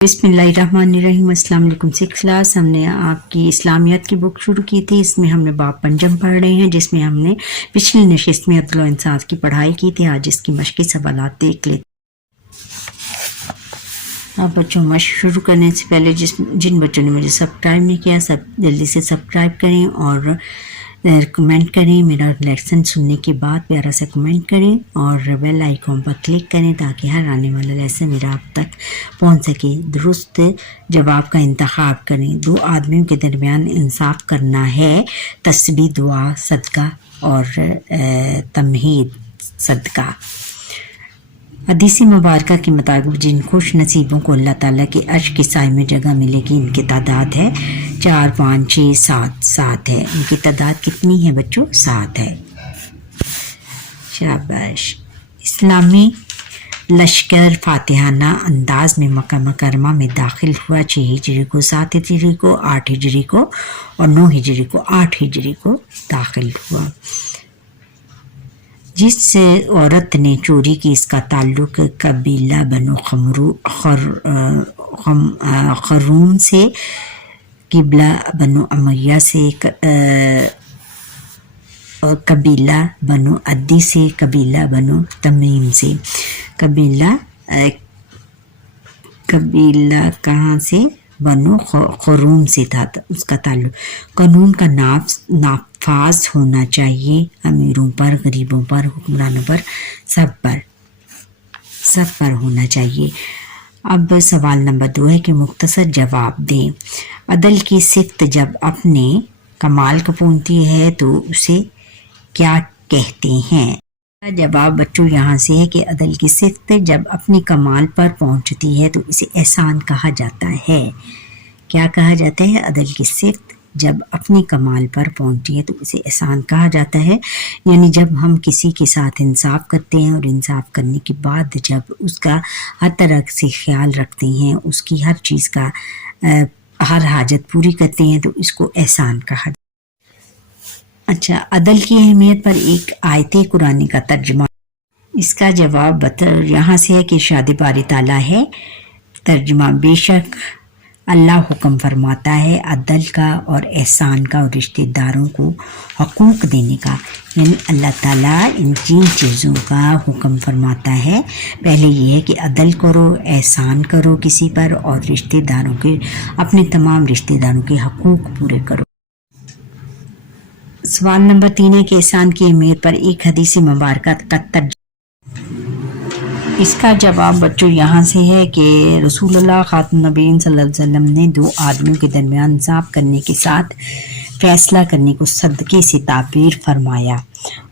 बिस्मिल्लाहिर्रहमानिर्रहीम। अस्सलाम वालेकुम। 6th क्लास हमने आपकी इस्लामियात की बुक शुरू की थी। इसमें हमने बाब पंजम पढ़ रहे हैं, जिसमें हमने पिछली नशिस्त में अदल व इंसाफ की पढ़ाई की थी। आज इसकी मश्की सवालात देख लेते। आप बच्चों, मश्क शुरू करने से पहले जिन बच्चों ने मुझे सब्सक्राइब नहीं किया, सब जल्दी से सब्सक्राइब करें और कमेंट करें। मेरा लेसन सुनने के बाद प्यारा सा कमेंट करें और बेल आइकॉन पर क्लिक करें ताकि हर आने वाला लेसन मेरा आप तक पहुंच सके। दुरुस्त जवाब का इंतखाब करें। दो आदमियों के दरमियान इंसाफ करना है। तस्बीह, दुआ, सदका और तमहीद सदका। हदीस मुबारक के मुताबिक जिन खुश नसीबों को अल्लाह ताला के अर्श की साए में जगह मिलेगी, इनकी तादाद है 4, 5, 6, 7 है। इनकी तादाद कितनी है बच्चों? 7 है। शाबाश। इस्लामी लश्कर फातिहाना अंदाज में मक्का मुकर्रमा में दाखिल हुआ 6 हिजरी को, 7 हिजरी को, 8 हिजरी को और 9 हिजरी को। 8 हिजरी को दाखिल हुआ। जिस औरत ने चोरी की, इसका ताल्लुक कबीला बनो खरूम से, किबला बनो अमैया से, कबीला बनो अद्दी से, कबीला बनो तमीम से। कबीला कहाँ से? बनो खरूम से था उसका ताल्लुक। कानून का नाफाज होना चाहिए अमीरों पर, गरीबों पर, हुक्मरानों पर, सब पर होना चाहिए। अब सवाल नंबर 2 है कि मुख्तसर जवाब दें। अदल की सिफ्त जब अपने कमाल को पहुंचती है तो उसे क्या कहते हैं? जवाब बच्चों यहाँ से है कि अदल की सिफ्त जब अपनी कमाल पर पहुंचती है तो इसे एहसान कहा जाता है। क्या कहा जाता है? अदल की सिफ्त जब अपनी कमाल पर पहुंचती है तो इसे एहसान कहा जाता है। यानी जब हम किसी के साथ इंसाफ करते हैं और इंसाफ करने के बाद जब उसका हर तरह से ख्याल रखते हैं, उसकी हर चीज़ का हर हाजत पूरी करते हैं तो इसको एहसान कहा जाता है। अच्छा, अदल की अहमियत पर एक आयत कुरानी का तर्जुमा। इसका जवाब यहाँ से है कि इरशाद बारी ताला है। तर्जुमा, बेशक अल्लाह हुक्म फरमाता है अदल का और एहसान का और रिश्तेदारों को हकूक़ देने का। यानी अल्लाह ताला इन 3 चीज़ों का हुक्म फरमाता है। पहले ये है कि अदल करो, एहसान करो किसी पर, और रिश्तेदारों के, अपने तमाम रिश्तेदारों के हकूक़ पूरे करो। सवाल नंबर 3 है कि एहसान की अहमियत पर एक हदीस मुबारक का तर्जुमा। इसका जवाब बच्चों यहाँ से है कि रसूलुल्लाह खातमुन नबीय्यीन सल्लल्लाहु अलैहि वसल्लम ने 2 आदमियों के दरमियान इंसाफ करने के साथ फैसला करने को सदक़े से ताबीर फरमाया।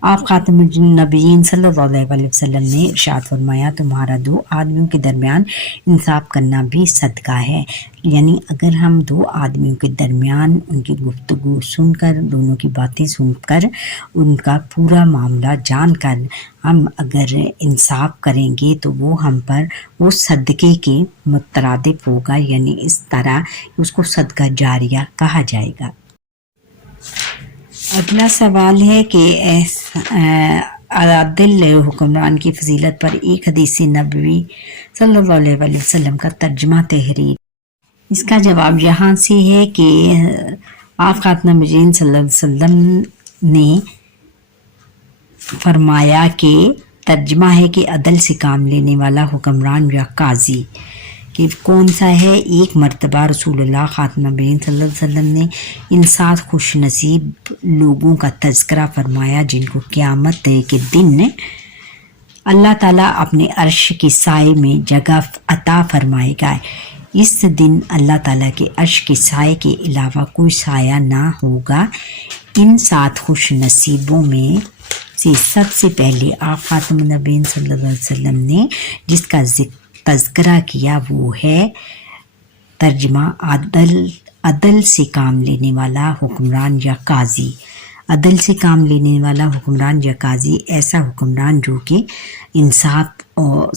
आप खातमुन नबीय्यीन सल्लल्लाहु अलैहि वसल्लम ने इरशाद फरमाया, तुम्हारा 2 आदमियों के दरमियान इंसाफ करना भी सदका है। यानी अगर हम 2 आदमियों के दरमियान उनकी गुफ्तगू सुनकर, दोनों की बातें सुनकर, उनका पूरा मामला जानकर हम अगर इंसाफ करेंगे तो वो हम पर वो सदक़े के मुतरादिफ होगा। यानी इस तरह उसको सदका जारिया कहा जाएगा। अगला सवाल है कि आदिल हुक्मरान की फजीलत पर एक हदीस नबवी सल्लल्लाहु अलैहि वसल्लम का तर्जुमा तहरीर। इसका जवाब यहाँ से है कि आप खातमुन नबीय्यीन सल्लल्लाहु अलैहि वसल्लम ने फरमाया कि तर्जुमा है कि अदल से काम लेने वाला हुक्मरान या काजी कि कौन सा है। एक मरतबा रसूलुल्लाह खातमुन नबीय्यीन सल्लल्लाहु अलैहि वसल्लम ने इन 7 खुश नसीब लोगों का तज़किरा फरमाया जिनको क़यामत के दिन अल्लाह ताला अपने अर्श की साए में जगह अता फरमाएगा। इस दिन अल्लाह ताला के अर्श के साए के अलावा कोई साया ना होगा। इन 7 खुश नसीबों में से सबसे पहले आप खातमुन नबीय्यीन सल्लल्लाहु अलैहि वसल्लम ने जिसका तज़किरा किया वो है तर्जुमा अदल से काम लेने वाला हुक्मरान या काजी। अदल से काम लेने वाला हुक्मरान या काजी ऐसा हुक्मरान जो कि इंसाफ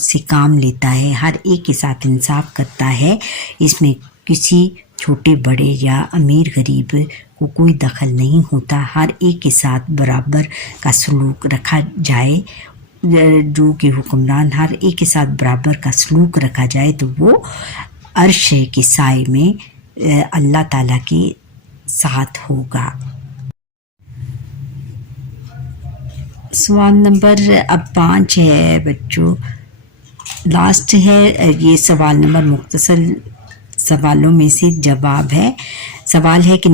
से काम लेता है, हर एक के साथ इंसाफ करता है। इसमें किसी छोटे बड़े या अमीर गरीब को कोई दखल नहीं होता। हर एक के साथ बराबर का सलूक रखा जाए। जो कि हुक्मरान हर एक के साथ बराबर का सलूक रखा जाए तो वो عرش کے سائے میں اللہ تعالیٰ کے ساتھ ہوگا. سوال نمبر اب 5 ہے بچوں، لاسٹ ہے. یہ سوال نمبر مختصر سوالوں میں سے جواب ہے. سوال ہے کہ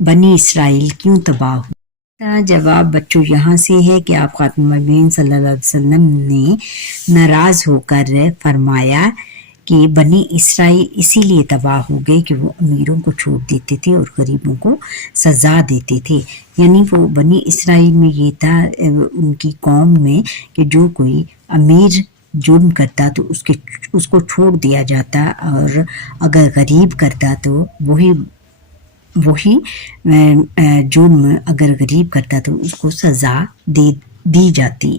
بنی اسرائیل کیوں تباہ ہوئے؟ جواب بچوں یہاں سے ہے کہ آپ خاتم النبیین صلی اللہ علیہ وسلم نے ناراض ہو کر فرمایا کہ بنی اسرائیل اسی لیے تباہ ہو گئے کہ وہ امیروں کو چھوڑ دیتے تھے اور غریبوں کو سزا دیتے تھے. یعنی وہ بنی اسرائیل میں یہ تھا ان کی قوم میں کہ جو کوئی امیر جرم کرتا تو اس کو چھوڑ دیا جاتا، اور اگر غریب کرتا تو وہی جرم اگر غریب کرتا تو اس کو سزا دی جاتی.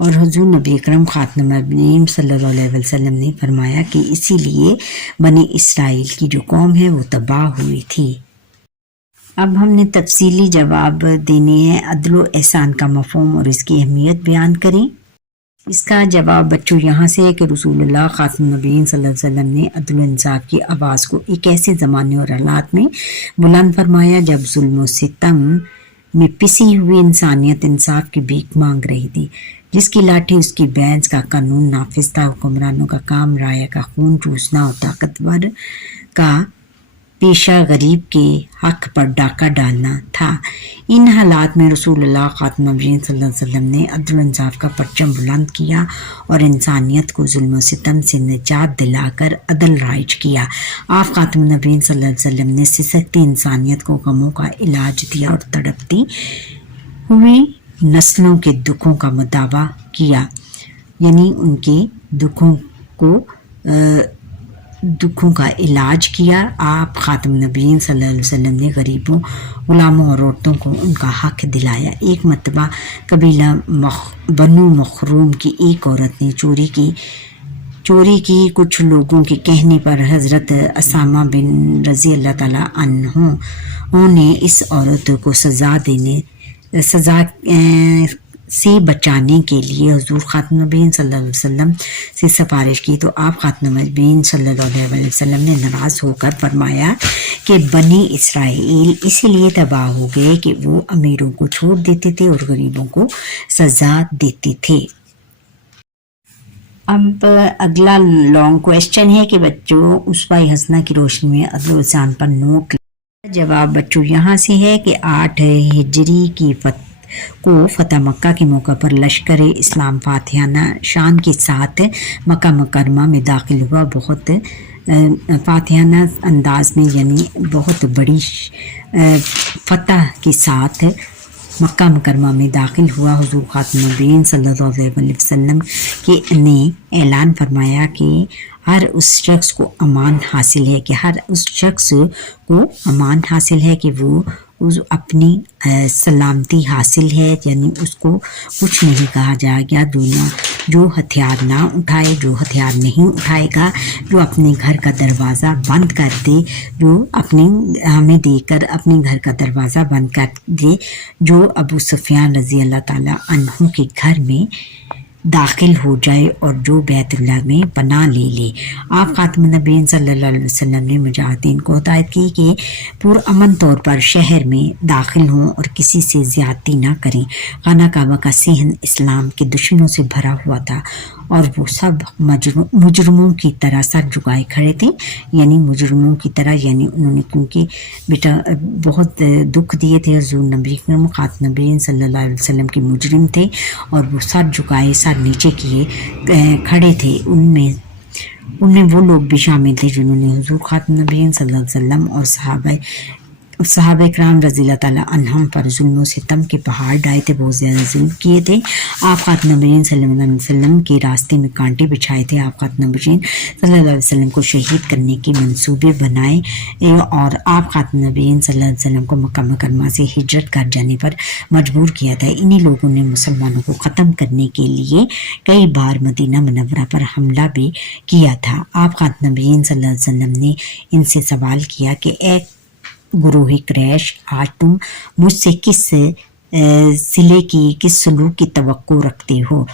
اور حضور نبی اکرم خاتم النبیین صلی اللہ علیہ وسلم نے فرمایا کہ اسی لیے بنی اسرائیل کی جو قوم ہے وہ تباہ ہوئی تھی. اب ہم نے تفصیلی جواب دینے ہیں. عدل و احسان کا مفہوم اور اس کی اہمیت بیان کریں. اس کا جواب بچوں یہاں سے ہے کہ رسول اللہ خاتم النبیین صلی اللہ علیہ وسلم نے عدل و انصاف کی آواز کو ایک ایسے زمانے اور حالات میں بلند فرمایا جب ظلم و ستم میں پسی ہوئی انسانیت انصاف کی بھیک مانگ رہی تھی. جس کی لاٹھی اس کی بینس کا قانون نافذ تھا. حکمرانوں کا کام رعایا کا خون چوسنا اور طاقتور کا پیشہ غریب کے حق پر ڈاکہ ڈالنا تھا. ان حالات میں رسول اللہ خاتم النبیین صلی اللہ علیہ وسلم نے عدل و انصاف کا پرچم بلند کیا اور انسانیت کو ظلم و ستم سے نجات دلا کر عدل رائج کیا. آپ خاتم النبیین صلی اللہ علیہ وسلم نے سسکتی انسانیت کو غموں کا علاج دیا اور تڑپتی ہوئی نسلوں کے دکھوں کا مداوا کیا. یعنی ان کے دکھوں کا علاج کیا. آپ خاتم النبیین صلی اللہ علیہ وسلم نے غریبوں، غلاموں اور عورتوں کو ان کا حق دلایا. ایک مرتبہ قبیلہ بنو مخروم کی ایک عورت نے چوری کی. کچھ لوگوں کے کہنے پر حضرت اسامہ بن رضی اللہ تعالیٰ عنہ نے اس عورت کو سزا سے بچانے کے لیے حضور خاتم النبیین صلی اللہ علیہ وسلم سے سفارش کی. تو آپ خاتم النبیین صلی اللہ علیہ وسلم نے ناراض ہو کر فرمایا کہ بنی اسرائیل اسی لیے تباہ ہو گئے کہ وہ امیروں کو چھوڑ دیتے تھے اور غریبوں کو سزا دیتے تھے. اب اگلا لانگ کویسچن ہے کہ بچوں اسوہ حسنہ کی روشنی میں عدل و احسان پر نوٹ. جواب بچوں یہاں سے ہے کہ 8 ہجری کی فتح مکہ کے موقع پر لشکر اسلام فاتحانہ شان کے ساتھ مکہ مکرمہ میں داخل ہوا. بہت فاتحانہ انداز میں یعنی بہت بڑی فتح کے ساتھ مکہ مکرمہ میں داخل ہوا. حضور خاتم النبیین صلی اللہ علیہ وسلم نے اعلان فرمایا کہ ہر اس شخص کو امان حاصل ہے کہ وہ اپنی سلامتی حاصل ہے. یعنی اس کو کچھ نہیں کہا جائے گا. جو ہتھیار نہ اٹھائے، جو ہتھیار نہیں اٹھائے گا، جو اپنے گھر کا دروازہ بند کر دے، جو ہمیں دے کر اپنے گھر کا دروازہ بند کر دے، جو ابو سفیان رضی اللہ تعالیٰ عنہ کے گھر میں داخل ہو جائے اور جو بیت اللہ میں پناہ لے لے. آپ خاتم النبیین صلی اللہ علیہ وسلم نے مجاہدین کو ہدایت کی کہ پرامن طور پر شہر میں داخل ہوں اور کسی سے زیادتی نہ کریں. خانہ کعبہ کا صحن اسلام کے دشمنوں سے بھرا ہوا تھا اور وہ سب مجرموں کی طرح سر جھکائے کھڑے تھے. یعنی مجرموں کی طرح، یعنی انہوں نے کیونکہ بیٹا بہت دکھ دیے تھے. حضور نبی خاتم نبیین صلی اللہ علیہ وسلم کے مجرم تھے اور وہ سر جھکائے، سر نیچے کیے کھڑے تھے. ان میں وہ لوگ بھی شامل تھے جنہوں نے حضور خاتم نبیین صلی اللہ علیہ وسلم اور صحابہ کرام رضی اللہ تعالیٰ عنہم پر ظلم و ستم کے پہاڑ ڈائے تھے، بہت زیادہ ظلم کیے تھے. آپ خاتم نبیین صلی اللہ علیہ وسلم کے راستے میں کانٹے بچھائے تھے. آپ خاتم نبیین صلی اللہ علیہ وسلم کو شہید کرنے کے منصوبے بنائے اور آپ خاتم نبیین صلی اللہ علیہ وسلم کو مکہ مکرمہ سے ہجرت کر جانے پر مجبور کیا تھا. انہی لوگوں نے مسلمانوں کو ختم کرنے کے لیے کئی بار مدینہ منورہ پر حملہ بھی کیا تھا. آپ خاتم نبیین صلی اللہ علیہ وسلم نے ان سے سوال کیا کہ اے گروہ قریش، آج تم مجھ سے کس سلوک کی توقع رکھتے ہو؟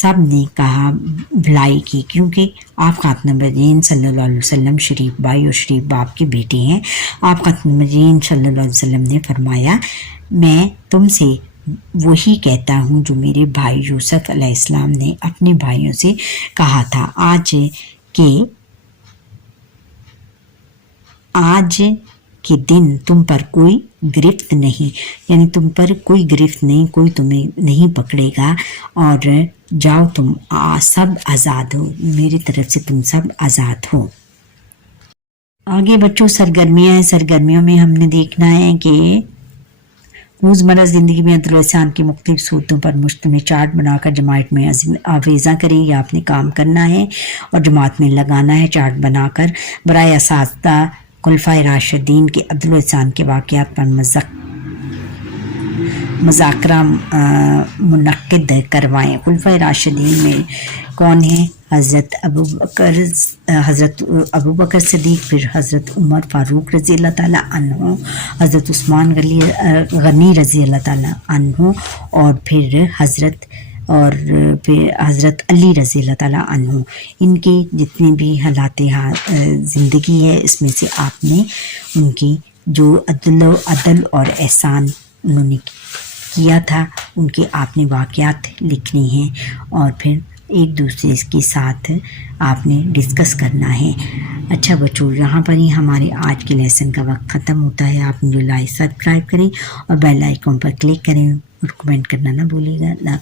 सब ने कहा भलाई की, क्योंकि आप ख़ातम नबीयीन सल्लल्लाहु अलैहि वसल्लम शरीफ भाई और शरीफ बाप के बेटे हैं। आप ख़ातम नबीयीन सल्लल्लाहु अलैहि वसल्लम ने फरमाया, मैं तुमसे वही कहता हूँ जो मेरे भाई यूसुफ अलैहिस्सलाम ने अपने भाइयों से कहा था, आज के दिन तुम पर कोई गिरफ्त नहीं, यानी तुम पर कोई गिरफ्त नहीं, कोई तुम्हें नहीं पकड़ेगा, और जाओ तुम सब आज़ाद हो, मेरी तरफ से तुम सब आज़ाद हो। आगे बच्चों सरगर्मियाँ हैं। सरगर्मियों में हमने देखना है कि रोज़मर्रा ज़िंदगी में अदल एहसान की मुख्तलिफ सूरतों पर मुश्तमिल चार्ट बनाकर जमात में आवेज़ा करें। यह आपने काम करना है और जमात में लगाना है। चार्ट बनाकर बराए असातिज़ा खुलफाए राशिदीन के अदल एहसान के वाक़यात पर मुज़ाकरा मुनक्किद करवाएँ। खुलफाए राशिदीन में कौन है? हज़रत अबू बकर सिद्दीक़, फिर हज़रत उमर फ़ारूक रज़ी अल्लाह ताला अन्हु, हज़रत उस्मान गनी रज़ी अल्लाह ताला अन्हु, और फिर हज़रत अली रज़ी अल्लाह ताला अन्हु। इनकी जितनी भी हालात ज़िंदगी है, इसमें से आपने उनकी जो अदल और एहसान उन्होंने किया था, उनके आपने वाक़यात लिखनी हैं और फिर एक दूसरे के साथ आपने डिस्कस करना है। अच्छा बच्चों, यहाँ पर ही हमारे आज के लेसन का वक्त ख़त्म होता है। आप मुझे लाइक सब्सक्राइब करें और बेल आइकन पर क्लिक करें और कमेंट करना ना भूलिएगा।